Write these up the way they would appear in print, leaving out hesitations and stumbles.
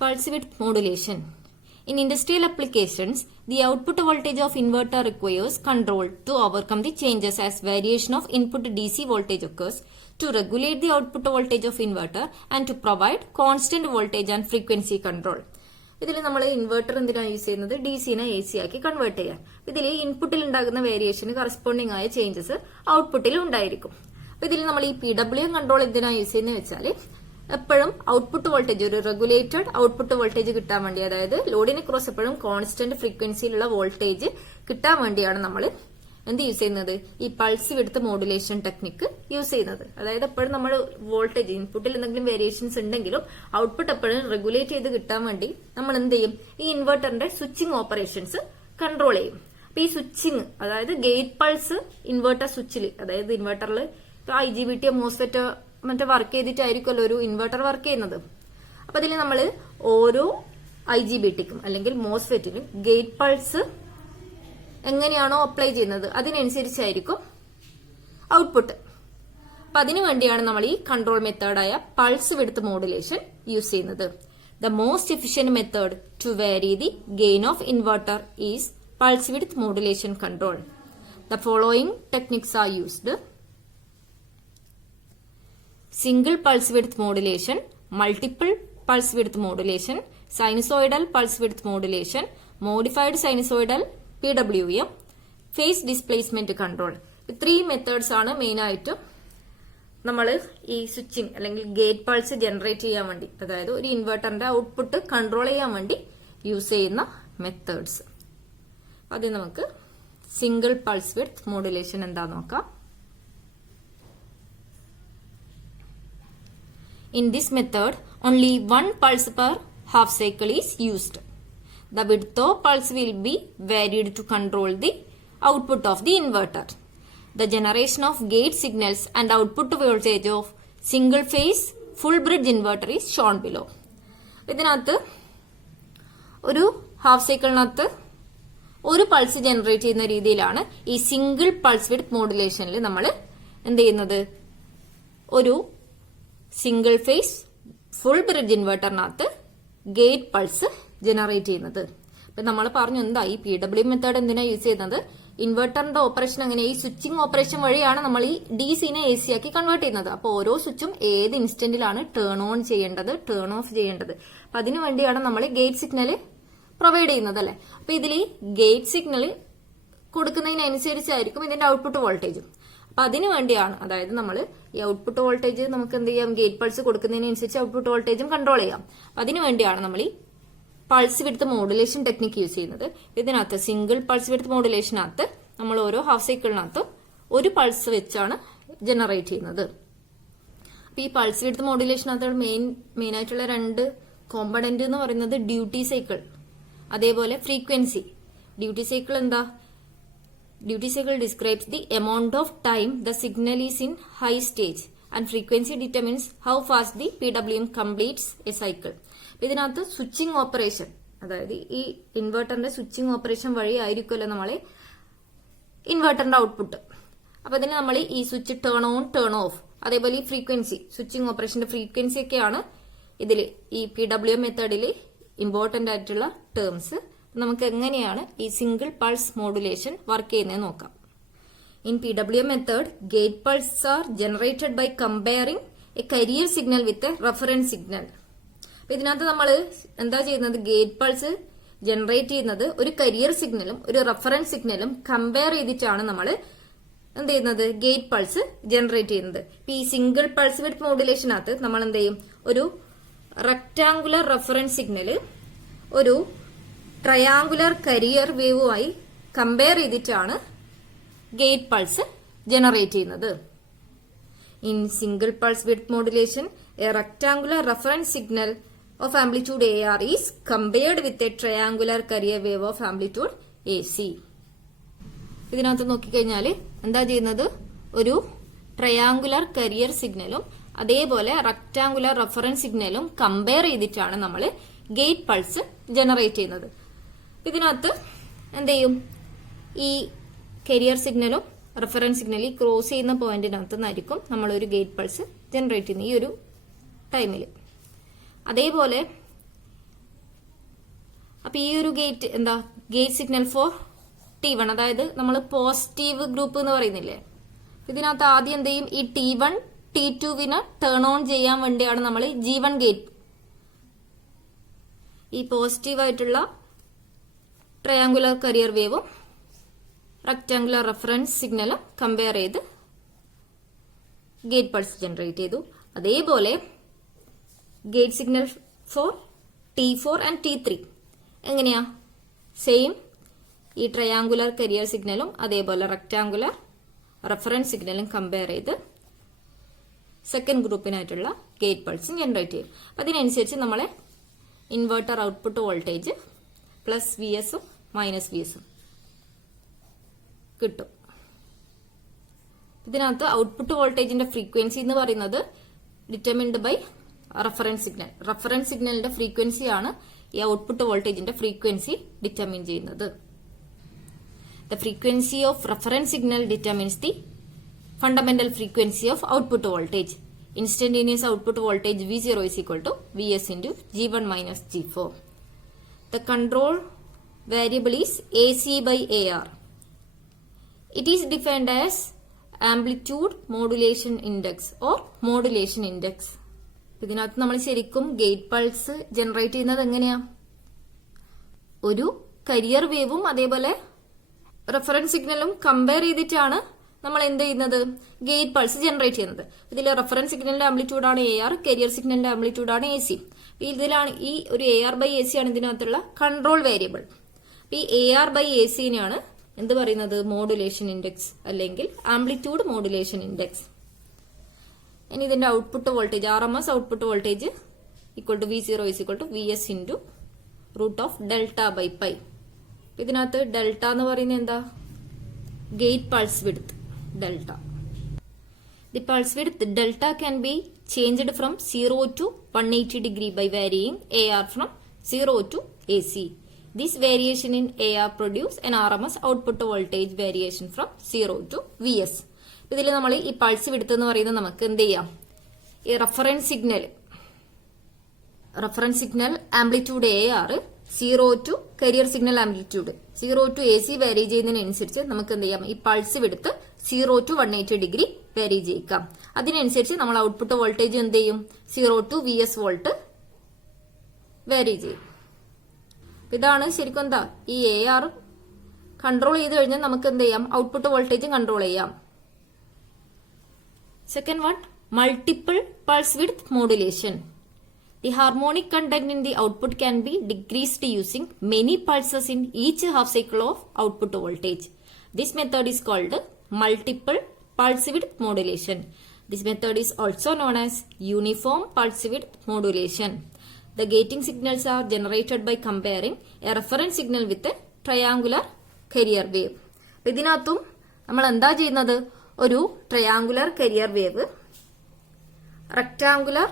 Pulse width modulation. In industrial applications, the output voltage of inverter requires control to overcome the changes as variation of input DC voltage occurs to regulate the output voltage of inverter and to provide constant voltage and frequency control. ഇതിൽ നമ്മൾ inverter എന്തിനാണ് use ചെയ്യുന്നത്? DC-നെ AC ആക്കി convert ചെയ്യാൻ. ഇതിൽ ഇൻപുട്ടിൽ ഉണ്ടാകുന്ന variation corresponding ആയ ചേഞ്ചസ് ഔട്ട്പുട്ടിൽ ഉണ്ടായിരിക്കും. ഇതിൽ നമ്മൾ ഈ PWM കൺട്രോൾ എന്തിനാണ് യൂസ് ചെയ്യുന്നത് വെച്ചാൽ എപ്പോഴും ഔട്ട്പുട്ട് വോൾട്ടേജ് ഒരു റെഗുലേറ്റഡ് ഔട്ട്പുട്ട് വോൾട്ടേജ് കിട്ടാൻ വേണ്ടി, അതായത് ലോഡിനെ ക്രോസ് എപ്പോഴും കോൺസ്റ്റന്റ് ഫ്രീക്വൻസിയിലുള്ള വോൾട്ടേജ് കിട്ടാൻ വേണ്ടിയാണ് നമ്മൾ എന്ത് യൂസ് ചെയ്യുന്നത്? ഈ pulse width modulation technique use ചെയ്യുന്നത്. അതായത് എപ്പോഴും നമ്മൾ വോൾട്ടേജ് ഇൻപുട്ടിൽ എന്തെങ്കിലും വേരിയേഷൻസ് ഉണ്ടെങ്കിലും ഔട്ട്പുട്ട് എപ്പോഴും റെഗുലേറ്റ് ചെയ്ത് കിട്ടാൻ വേണ്ടി നമ്മൾ എന്ത് ചെയ്യും? ഈ ഇൻവെർട്ടറിന്റെ സ്വിച്ചിങ് ഓപ്പറേഷൻസ് കൺട്രോൾ ചെയ്യും. അപ്പൊ ഈ സ്വിച്ചിങ്, അതായത് ഗേറ്റ് പൾസ് ഇൻവെർട്ടർ സ്വിച്ചിൽ, അതായത് ഇൻവെർട്ടറിൽ IGBT മോസ്ഫെറ്റ് മറ്റേ വർക്ക് ചെയ്തിട്ടായിരിക്കുമല്ലോ ഒരു ഇൻവെർട്ടർ വർക്ക് ചെയ്യുന്നത്. അപ്പൊ അതിൽ നമ്മൾ ഓരോ IGBTക്കും അല്ലെങ്കിൽ മോസ്ഫെറ്റിനും ഗേറ്റ് പൾസ് എങ്ങനെയാണോ അപ്ലൈ ചെയ്യുന്നത് അതിനനുസരിച്ചായിരിക്കും ഔട്ട്പുട്ട്. അപ്പൊ അതിനു വേണ്ടിയാണ് നമ്മൾ ഈ കൺട്രോൾ മെത്തേഡായ പൾസ് വിഡ്ത്ത് മോഡുലേഷൻ യൂസ് ചെയ്യുന്നത്. The most efficient method to vary the gain of inverter is pulse width modulation control. The following techniques are used: single pulse width modulation, multiple pulse width modulation, sinusoidal pulse width modulation, modified sinusoidal PWM, phase displacement control. Three methods ആണ് main ആയിട്ട് നമ്മൾ ഈ switching അല്ലെങ്കിൽ gate pulse generate ചെയ്യാൻ വേണ്ടി, അതായത് ഒരു ഇൻവെർട്ടറിന്റെ output control ചെയ്യാൻ വേണ്ടി യൂസ് ചെയ്യുന്ന മെത്തേഡ്സ്. അത് നമുക്ക് സിംഗിൾ പൾസ് വിഡ്ത്ത് മോഡുലേഷൻ എന്താന്ന് നോക്കാം. In this method, only one pulse per half cycle is used. The width of pulse will be varied to control the output of the inverter. The generation of gate signals and output voltage of single phase full bridge inverter is shown below. ഇതിനകത്ത് ഒരു half സൈക്കിളിനകത്ത് ഒരു pulse generate ചെയ്യുന്ന രീതിയിലാണ് ഈ single pulse width മോഡുലേഷനിൽ നമ്മൾ എന്ത് ചെയ്യുന്നത്? ഒരു സിംഗിൾ ഫേസ് ഫുൾ ബ്രിഡ്ജ് ഇൻവെർട്ടറിനകത്ത് ഗേറ്റ് പൾസ് ജനറേറ്റ് ചെയ്യുന്നത്. അപ്പൊ നമ്മൾ പറഞ്ഞു എന്താ ഈ PWM മെത്തേഡ് എന്തിനാ യൂസ് ചെയ്യുന്നത്? ഇൻവെർട്ടറിന്റെ ഓപ്പറേഷൻ അങ്ങനെ ഈ സ്വിച്ചിങ് ഓപ്പറേഷൻ വഴിയാണ് നമ്മൾ ഈ DC-നെ AC ആക്കി കൺവേർട്ട് ചെയ്യുന്നത്. അപ്പൊ ഓരോ സ്വിച്ചും ഏത് ഇൻസ്റ്റന്റിലാണ് ടേൺ ഓൺ ചെയ്യേണ്ടത്, ടേൺ ഓഫ് ചെയ്യേണ്ടത്, അപ്പൊ അതിനു വേണ്ടിയാണ് നമ്മൾ ഗേറ്റ് സിഗ്നൽ പ്രൊവൈഡ് ചെയ്യുന്നത് അല്ലെ. അപ്പൊ ഇതിൽ ഈ ഗേറ്റ് സിഗ്നൽ കൊടുക്കുന്നതിനനുസരിച്ചായിരിക്കും ഇതിന്റെ ഔട്ട്പുട്ട് വോൾട്ടേജും. അപ്പൊ അതിനു വേണ്ടിയാണ്, അതായത് നമ്മൾ ഈ ഔട്ട്പുട്ട് വോൾട്ടേജ് നമുക്ക് എന്ത് ചെയ്യാം? ഗേറ്റ് പൾസ് കൊടുക്കുന്നതിനനുസരിച്ച് ഔട്ട്പുട്ട് വോൾട്ടേജും കൺട്രോൾ ചെയ്യാം. അപ്പൊ അതിനു വേണ്ടിയാണ് നമ്മൾ ഈ pulse width modulation technique use ചെയ്യുന്നത്. ഇതിനകത്ത് സിംഗിൾ പൾസ് വിഡ്ത്ത് മോഡുലേഷനകത്ത് നമ്മൾ ഓരോ ഹാഫ് സൈക്കിളിനകത്ത് ഒരു പൾസ് വെച്ചാണ് ജനറേറ്റ് ചെയ്യുന്നത്. അപ്പൊ ഈ പൾസ് വിഡ്ത്ത് മോഡുലേഷനകത്ത് മെയിൻ ആയിട്ടുള്ള രണ്ട് കോമ്പണന്റ് എന്ന് പറയുന്നത് ഡ്യൂട്ടി സൈക്കിൾ, അതേപോലെ ഫ്രീക്വൻസി. ഡ്യൂട്ടി സൈക്കിൾ എന്താ? Duty cycle describes the amount of time the signal is in high stage and frequency determines how fast the PWM completes a cycle. ഇതിനകത്ത് switching operation, അതായത് ഈ ഇൻവെർട്ടറിന്റെ switching operation വഴി ആയിരിക്കുമല്ലോ നമ്മളെ ഇൻവെർട്ടറിന്റെ output. അപ്പൊ ഇതിന് നമ്മൾ ഈ switch turn on turn of, അതേപോലെ ഈ ഫ്രീക്വൻസി, സ്വിച്ചിങ് ഓപ്പറേഷന്റെ ഫ്രീക്വൻസി ഒക്കെയാണ് ഇതിൽ ഈ PWM മെത്തേഡിൽ ഇമ്പോർട്ടന്റ് ആയിട്ടുള്ള ടേംസ്. നമുക്ക് എങ്ങനെയാണ് ഈ സിംഗിൾ പൾസ് മോഡുലേഷൻ വർക്ക് ചെയ്യുന്നത് നോക്കാം. In PWM method gate pulse are generated by comparing a carrier signal with a reference signal. അപ്പൊ ഇതിനകത്ത് നമ്മൾ എന്താ ചെയ്യുന്നത്? ഗേറ്റ് പൾസ് ജനറേറ്റ് ചെയ്യുന്നത് ഒരു കരിയർ സിഗ്നലും ഒരു റെഫറൻസ് സിഗ്നലും കമ്പയർ ചെയ്തിട്ടാണ് നമ്മൾ എന്ത് ചെയ്യുന്നത്? ഗേറ്റ് പൾസ് ജനറേറ്റ് ചെയ്യുന്നത്. ഈ സിംഗിൾ പൾസ് വിഡ്ത്ത് മോഡുലേഷനകത്ത് നമ്മൾ എന്ത് ചെയ്യും? ഒരു റെക്ടാങ്കുലർ റെഫറൻസ് സിഗ്നല് ഒരു ട്രയാങ്കുലർ കരിയർ വേവുമായി കമ്പയർ ചെയ്തിട്ടാണ് ഗേറ്റ് പൾസ് ജനറേറ്റ് ചെയ്യുന്നത്. In single pulse width modulation A rectangular reference signal of amplitude AR is compared with a triangular carrier wave of amplitude AC. ഇതിനകത്ത് നോക്കിക്കഴിഞ്ഞാൽ എന്താ ചെയ്യുന്നത്? ഒരു triangular carrier സിഗ്നലും അതേപോലെ റെക്ടാങ്കുലർ റെഫറൻസ് സിഗ്നലും കമ്പയർ ചെയ്തിട്ടാണ് നമ്മൾ ഗേറ്റ് പൾസ് ജനറേറ്റ് ചെയ്യുന്നത്. ഇതിനകത്ത് എന്ത് ചെയ്യും? ഈ കരിയർ സിഗ്നലും റെഫറൻസ് സിഗ്നൽ ക്രോസ് ചെയ്യുന്ന പോയിന്റിനകത്ത് നിന്നായിരിക്കും നമ്മളൊരു ഗേറ്റ് പൾസ് ജനറേറ്റ് ചെയ്യുന്നത് ഈ ഒരു ടൈമിൽ. അതേപോലെ അപ്പൊ ഈ ഒരു ഗേറ്റ് എന്താ, ഗേറ്റ് സിഗ്നൽ ഫോർ T1, അതായത് നമ്മൾ പോസിറ്റീവ് ഗ്രൂപ്പ് എന്ന് പറയുന്നില്ലേ, ഇതിനകത്ത് ആദ്യം എന്ത് ചെയ്യും, ഈ T1 T2 ടേൺ ഓൺ ചെയ്യാൻ വേണ്ടിയാണ് നമ്മൾ G1 ഗേറ്റ്, ഈ പോസിറ്റീവ് ആയിട്ടുള്ള ട്രയാങ്കുലർ കരിയർ വേവും റെക്ടാങ്കുലർ റെഫറൻസ് സിഗ്നലും കമ്പയർ ചെയ്ത് ഗേറ്റ് പൾസ് ജനറേറ്റ് ചെയ്തു. അതേപോലെ gate signal four T4 and T3 എങ്ങനെയാ, സെയിം ഈ ട്രയാങ്കുലർ കരിയർ സിഗ്നലും അതേപോലെ റെക്ടാങ്കുലർ റെഫറൻസ് സിഗ്നലും കമ്പയർ ചെയ്ത് സെക്കൻഡ് ഗ്രൂപ്പിനായിട്ടുള്ള ഗേറ്റ് പൾസും ജനറേറ്റ് ചെയ്യും. അതിനനുസരിച്ച് നമ്മളെ ഇൻവെർട്ടർ ഔട്ട്പുട്ട് വോൾട്ടേജ് പ്ലസ് VSഉം മൈനസ് VSഉം കിട്ടും. ഇതിനകത്ത് ഔട്ട്പുട്ട് വോൾട്ടേജിന്റെ ഫ്രീക്വൻസി എന്ന് പറയുന്നത് determined by reference signal. Reference സിഗ്നലിന്റെ ഫ്രീക്വൻസിയാണ് ഈ ഔട്ട്പുട്ട് വോൾട്ടേജിന്റെ ഫ്രീക്വൻസി ഡിറ്റർമിൻ ചെയ്യുന്നത്. The frequency of reference signal determines the fundamental frequency of output voltage. Instantaneous output voltage V0 is equal to Vs into G1 minus G4. The control variable is AC by AR. It is defined as amplitude modulation index or modulation index. ഇതിനകത്ത് നമ്മൾ ശരിക്കും gate pulse generate ചെയ്യുന്നത് എങ്ങനെയാ, ഒരു career വേവും അതേപോലെ reference സിഗ്നലും compare ചെയ്തിട്ടാണ് നമ്മൾ എന്ത് ചെയ്യുന്നത്, ഗേറ്റ് പൾസ് ജനറേറ്റ് ചെയ്യുന്നത്. ഇതിൽ റെഫറൻസ് സിഗ്നലിന്റെ ആംപ്ലിറ്റ്യൂഡ് ആണ് AR, കരിയർ സിഗ്നലിന്റെ ആംപ്ലിറ്റ്യൂഡ് ആണ് AC. ഇതിലാണ് ഈ ഒരു AR by AC ആണ് ഇതിനകത്തുള്ള കൺട്രോൾ വേരിയബിൾ. ഈ AR by AC നെയാണ് എന്ത് പറയുന്നത്, മോഡുലേഷൻ ഇൻഡെക്സ് അല്ലെങ്കിൽ ആംപ്ലിറ്റ്യൂഡ് മോഡുലേഷൻ ഇൻഡെക്സ്. ഇനി ഇതിന്റെ output voltage RMS output voltage equal to V0 is equal to Vs into root of delta by pi. ഇതിനകത്ത് ഡെൽറ്റ എന്ന് പറയുന്നത് എന്താ, gate pulse width delta. The pulse width delta can be changed from 0 to 180 degree by varying AR from 0 to AC. This variation in AR produce an RMS output voltage variation from 0 to Vs. ഇതിൽ നമ്മൾ ഈ pulse width എന്ന് പറയുന്നത് നമുക്ക് എന്ത് ചെയ്യാം, ഈ reference signal amplitude AR 0 to career signal amplitude 0 to AC വാരി ചെയ്യുന്നതിനനുസരിച്ച് നമുക്ക് എന്ത് ചെയ്യാം, ഈ പൾസ് വിഡ്ത്ത് 0 to 180 degree വാരി ചെയ്യിക്കാം. അതിനനുസരിച്ച് നമ്മൾ ഔട്ട്പുട്ട് വോൾട്ടേജ് എന്ത് ചെയ്യും, 0 to Vs വോൾട്ട് വാരി ചെയ്യും. ഇതാണ് ശരിക്കും എന്താ, ഈ AR കൺട്രോൾ ചെയ്ത് കഴിഞ്ഞാൽ നമുക്ക് എന്ത് ചെയ്യാം, ഔട്ട്പുട്ട് വോൾട്ടേജ് കൺട്രോൾ ചെയ്യാം. Second one, multiple pulse width modulation. The harmonic content in the output can be decreased using many pulses in each half cycle of output voltage. This method is called multiple pulse width modulation. This method is also known as uniform pulse width modulation. The gating signals are generated by comparing a reference signal with a triangular carrier wave. ഇതിനകത്തും നമ്മൾ എന്താ ചെയ്യുന്നത്, ഒരു triangular carrier wave rectangular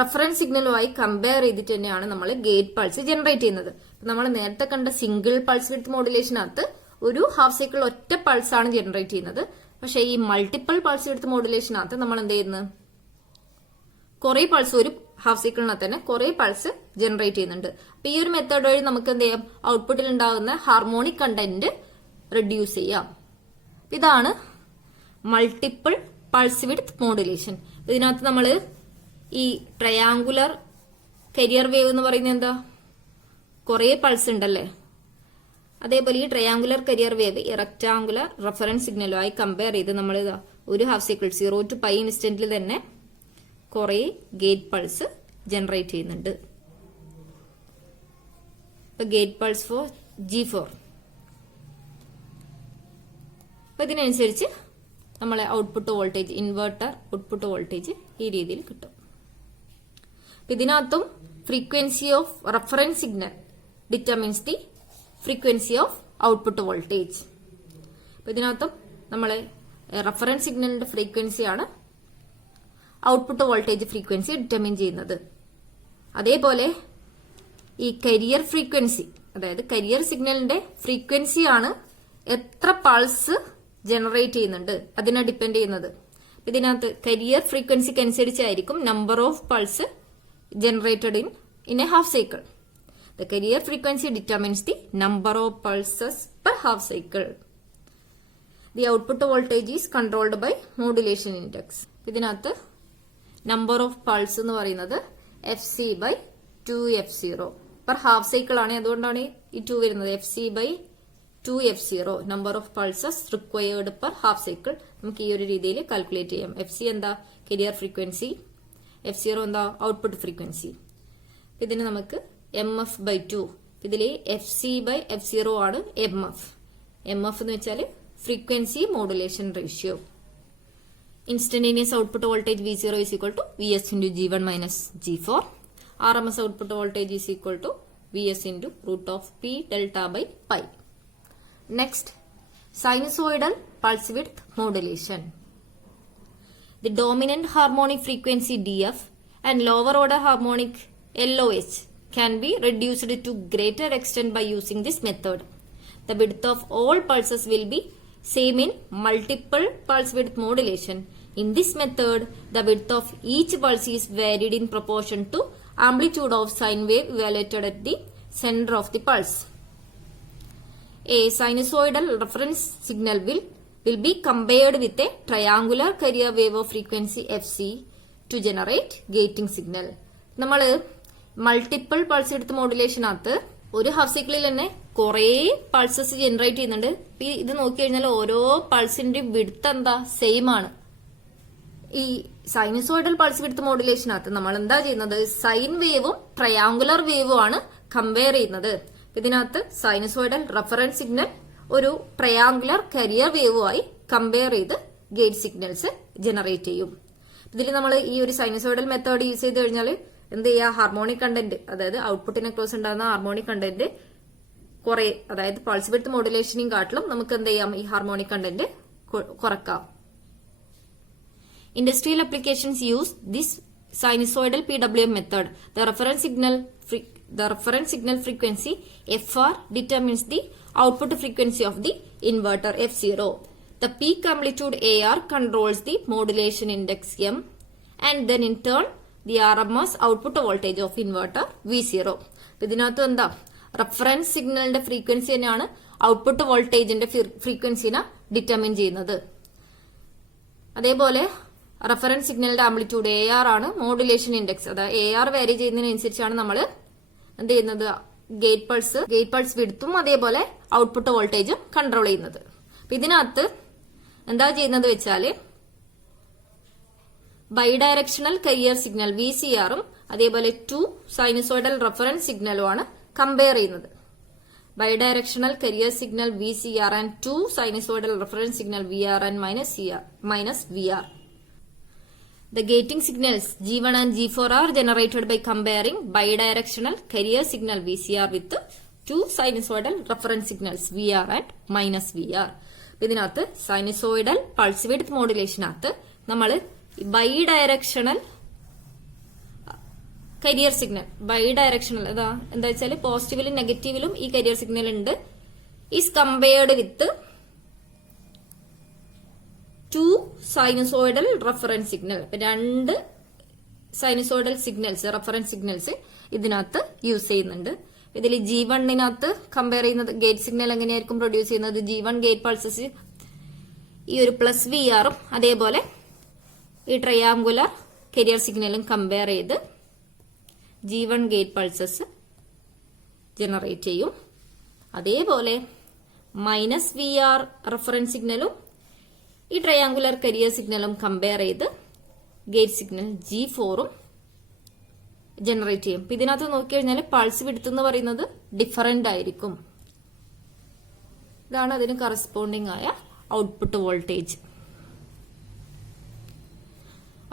reference സിഗ്നലുമായി compare ചെയ്തിട്ട് തന്നെയാണ് നമ്മൾ gate pulse generate ചെയ്യുന്നത്. നമ്മൾ നേരത്തെ കണ്ട സിംഗിൾ പൾസ് വിഡ്ത്ത് മോഡുലേഷനകത്ത് ഒരു ഹാഫ് സൈക്കിൾ ഒറ്റ പൾസ് ആണ് ജനറേറ്റ് ചെയ്യുന്നത്. പക്ഷെ ഈ മൾട്ടിപ്പിൾ പൾസ് വിഡ്ത്ത് മോഡുലേഷനകത്ത് നമ്മൾ എന്ത് ചെയ്യുന്നത്, കുറെ പൾസ്, ഒരു ഹാഫ് സൈക്കിളിനകത്ത് തന്നെ കുറെ പൾസ് ജനറേറ്റ് ചെയ്യുന്നുണ്ട്. അപ്പൊ ഈ ഒരു മെത്തേഡ് വഴി നമുക്ക് എന്ത് ചെയ്യാം, ഔട്ട്പുട്ടിൽ ഉണ്ടാകുന്ന ഹാർമോണിക് കണ്ടന്റ് റെഡ്യൂസ് ചെയ്യാം. ഇതാണ് മൾട്ടിപ്പിൾ പൾസ് വിഡ്ത്ത് മോഡുലേഷൻ. ഇതിനകത്ത് നമ്മൾ ഈ ട്രയാങ്കുലർ കരിയർ വേവ് എന്ന് പറയുന്നത് എന്താ, കുറെ പൾസ് ഉണ്ടല്ലേ. അതേപോലെ ഈ ട്രയാങ്കുലർ കരിയർ വേവ് ഈ റെക്ടാങ്കുലർ റെഫറൻസ് സിഗ്നലുമായി കമ്പയർ ചെയ്ത് നമ്മൾ ഒരു ഹാഫ് സൈക്കിൾ 0 to pi ഇൻസ്റ്റന്റിൽ തന്നെ കുറെ ഗേറ്റ് പൾസ് ജനറേറ്റ് ചെയ്യുന്നുണ്ട്. ഇപ്പൊ ഗേറ്റ് പൾസ് ഫോർ G4. അപ്പൊ ഇതിനനുസരിച്ച് നമ്മളെ output voltage, inverter output voltage ഈ രീതിയിൽ കിട്ടും. ഇതിനകത്തും frequency of reference signal determines the frequency of output voltage. ഇതിനകത്തും നമ്മളെ റെഫറൻസ് സിഗ്നലിന്റെ ഫ്രീക്വൻസിയാണ് ഔട്ട്പുട്ട് വോൾട്ടേജ് ഫ്രീക്വൻസി ഡിറ്റർമിൻ ചെയ്യുന്നത്. അതേപോലെ ഈ കരിയർ ഫ്രീക്വൻസി, അതായത് കരിയർ സിഗ്നലിന്റെ ഫ്രീക്വൻസിയാണ് എത്ര പൾസ് ജനറേറ്റ് ചെയ്യുന്നുണ്ട് അതിനെ ഡിപ്പെൻഡ് ചെയ്യുന്നത്. ഇതിനകത്ത് കരിയർ ഫ്രീക്വൻസിക്ക് അനുസരിച്ചായിരിക്കും number of pulse generated in a half cycle. The carrier frequency determines the number of pulses per half cycle. The output voltage is controlled by modulation index. ഇതിനകത്ത് number of pulse എന്ന് പറയുന്നത് fc by 2f0 per half cycle ആണ്. അതുകൊണ്ടാണ് ഈ 2 വരുന്നത്. fc by 2f0 number of pulses required per half cycle. നമുക്ക് ഈ ഒരു രീതിയിൽ കാൽക്കുലേറ്റ് ചെയ്യാം. fc എന്താ carrier frequency, f0 എന്താ output frequency. ഇതിന് നമുക്ക് mf by 2. ഇതിൽ fc by f0 ആണ് mf. mf എന്ന് വെച്ചാൽ frequency modulation ratio. Instantaneous output voltage V0 is equal to Vs into G1 minus G4. RMS output voltage is equal to Vs into root of P delta by pi. Next, sinusoidal pulse width modulation. The dominant harmonic frequency DF and lower order harmonic LOH can be reduced to greater extent by using this method. The width of all pulses will be same in multiple pulse width modulation. In this method, the width of each pulse is varied in proportion to amplitude of sine wave evaluated at the center of the pulse. A sinusoidal reference signal will be compared with a triangular carrier wave of frequency fc to generate gating signal. നമ്മൾ multiple pulse എടുത്ത് മോഡുലേഷനകത്ത് ഒരു half സൈക്കിളിൽ തന്നെ കുറെ pulses generate ചെയ്യുന്നുണ്ട്. ഇത് നോക്കി കഴിഞ്ഞാൽ ഓരോ പൾസിന്റെ വിഡ്ത്ത് എന്താ സെയിം ആണ്. ഈ സൈനുസോയിഡൽ പൾസ് വിഡ്ത്ത് മോഡുലേഷനകത്ത് നമ്മൾ എന്താ ചെയ്യുന്നത്, സൈൻ വേവും ട്രയാങ്കുലർ വേവും ആണ് കമ്പയർ ചെയ്യുന്നത്. ഇതിനകത്ത് സൈനുസോയിഡൽ റെഫറൻസ് സിഗ്നൽ ഒരു ട്രയാങ്കുലർ കരിയർ വേവുമായി കമ്പയർ ചെയ്ത് ഗേറ്റ് സിഗ്നൽസ് ജനറേറ്റ് ചെയ്യും. ഇതിൽ നമ്മൾ ഈ ഒരു സൈനുസോയിഡൽ മെത്തേഡ് യൂസ് ചെയ്ത് കഴിഞ്ഞാൽ എന്ത് ചെയ്യുക, ഹാർമോണിക് കണ്ടന്റ്, അതായത് ഔട്ട്പുട്ടിനെ ക്ലോസ് ഉണ്ടാകുന്ന ഹാർമോണിക് കണ്ടന്റ് കുറെ, അതായത് പൾസ് വിഡ്ത്ത് മോഡുലേഷനും കാട്ടിലും നമുക്ക് എന്ത് ചെയ്യാം, ഈ ഹാർമോണിക് കണ്ടന്റ് കുറക്കാം. Industrial applications use this sinusoidal PWM method. The reference signal frequency FR determines the output frequency of the inverter F0. The peak amplitude AR controls the modulation index M, and then in turn the RMS output voltage of inverter V0. ഇതിനകത്ത് എന്താ, reference സിഗ്നലിന്റെ frequency തന്നെയാണ് output വോൾട്ടേജിന്റെ ഫ്രീക്വൻസിനെ determine ചെയ്യുന്നത്. അതേപോലെ reference സിഗ്നലിന്റെ amplitude AR ആണ് modulation index. അതായത് AR വേരി ചെയ്യുന്നതിനനുസരിച്ചാണ് നമ്മൾ എന്ത് ചെയ്യുന്നത്, ഗേറ്റ് പൾസ് വിഡ്ത്തും അതേപോലെ ഔട്ട്പുട്ട് വോൾട്ടേജും കൺട്രോൾ ചെയ്യുന്നത്. അപ്പൊ ഇതിനകത്ത് എന്താ ചെയ്യുന്നത് വെച്ചാല് ബൈഡയറക്ഷണൽ കരിയർ സിഗ്നൽ VCRഉം അതേപോലെ 2 സൈനുസോയിഡൽ റെഫറൻസ് സിഗ്നലും ആണ് കമ്പയർ ചെയ്യുന്നത്. Bidirectional career signal VCR and 2 sinusoidal reference signal VR and minus VR. The gating signals G1 and G4 are generated by comparing bidirectional carrier signal VCR with 2 sinusoidal reference signals VR and minus VR. ഇതിനകത്ത് sinusoidal pulse width മോഡുലേഷനകത്ത് നമ്മൾ bidirectional career signal, bidirectional എന്താ വെച്ചാൽ പോസിറ്റീവിലും നെഗറ്റീവിലും ഈ career signal ഉണ്ട്, is compared with 2 sinusoidal reference signal. 2 sinusoidal signals, reference signals ഇതിനകത്ത് use ചെയ്യുന്നുണ്ട്. ഇതിൽ G1 compare ചെയ്യുന്നത് ഗേറ്റ് സിഗ്നൽ എങ്ങനെയായിരിക്കും പ്രൊഡ്യൂസ് ചെയ്യുന്നത്, G1 ഗേറ്റ് പൾസസ് ഈ ഒരു പ്ലസ് VRഉം അതേപോലെ ഈ ട്രയാങ്കുലർ കരിയർ സിഗ്നലും കമ്പയർ ചെയ്ത് G1 ഗേറ്റ് പൾസസ് ജനറേറ്റ് ചെയ്യും. അതേപോലെ മൈനസ് VR റെഫറൻസ് സിഗ്നലും ഈ ട്രയാങ്കുലർ കരിയർ സിഗ്നലും കമ്പയർ ചെയ്ത് ഗേറ്റ് സിഗ്നൽ G4ഉം ജനറേറ്റ് ചെയ്യും. ഇതിനകത്ത് നോക്കിക്കഴിഞ്ഞാൽ പൾസ് വിഡ്ത്ത് എന്ന് പറയുന്നത് ഡിഫറന്റ് ആയിരിക്കും. ഇതാണ് അതിന് കറസ്പോണ്ടിങ് ആയ output voltage.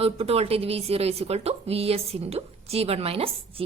Output voltage V0 is equal to Vs into G1 minus G4.